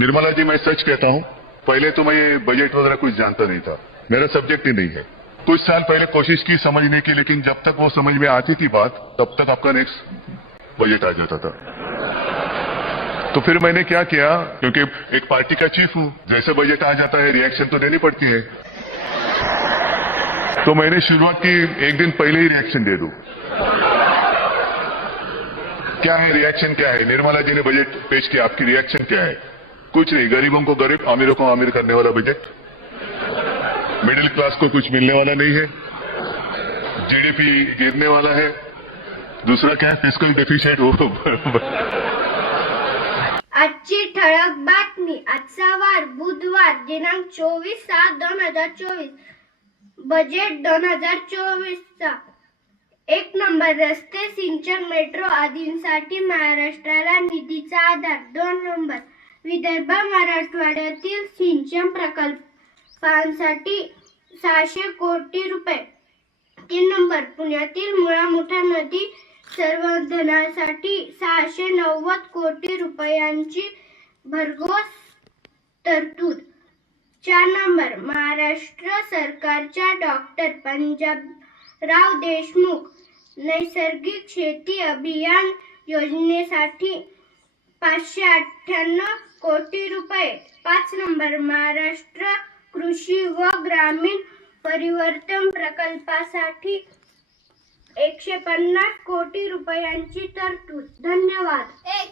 निर्मला जी मैं सच कहता हूँ पहले तो मैं ये बजट वगैरह कुछ जानता नहीं था मेरा सब्जेक्ट ही नहीं है कुछ साल पहले कोशिश की समझने की लेकिन जब तक वो समझ में आती थी बात तब तक आपका नेक्स्ट बजट आ जाता था तो फिर मैंने क्या किया क्योंकि एक पार्टी का चीफ हूँ जैसे बजट आ जाता है रिएक्शन तो देनी पड़ती है तो मैंने शुरुआत की एक दिन पहले ही रिएक्शन दे दू क्या है रिएक्शन क्या है निर्मला जी ने बजट पेश किया आपकी रिएक्शन क्या है कुछ नहीं गरीबों को गरीब अमीरों को अमीर करने वाला बजट मिडिल क्लास को कुछ मिलने वाला नहीं है जीडीपी गिरने वाला है दूसरा क्या है फिजिकल डेफिशिएंट वो तो आजची ठळक बातमी अच्छा वार बुधवार दिनांक चोवीस सात दोन हजार चोवीस बजेट दोन हजार चोवीसचा एक नंबर रस्ते सिंचन मेट्रो आदि महाराष्ट्र निधि आधार दोन नंबर विदर्भ मराठवाड्यातील सिंचन प्रकल्पांसाठी सहाशे कोटी रुपये तीन नंबर पुण्यातील मुळा मोठा नदी संवर्धनासाठी सहाशे नव्वद कोटी रुपयांची भरघोस तरतूद चार नंबर महाराष्ट्र सरकारच्या डॉक्टर पंजाबराव देशमुख नैसर्गिक शेती अभियान योजनेसाठी पाचशे अठ्ठ्याण्णव कोटी रुपये पाच नंबर महाराष्ट्र कृषी व ग्रामीण परिवर्तन प्रकल्पासाठी एकशे पन्नास कोटी रुपयांची तरतूद धन्यवाद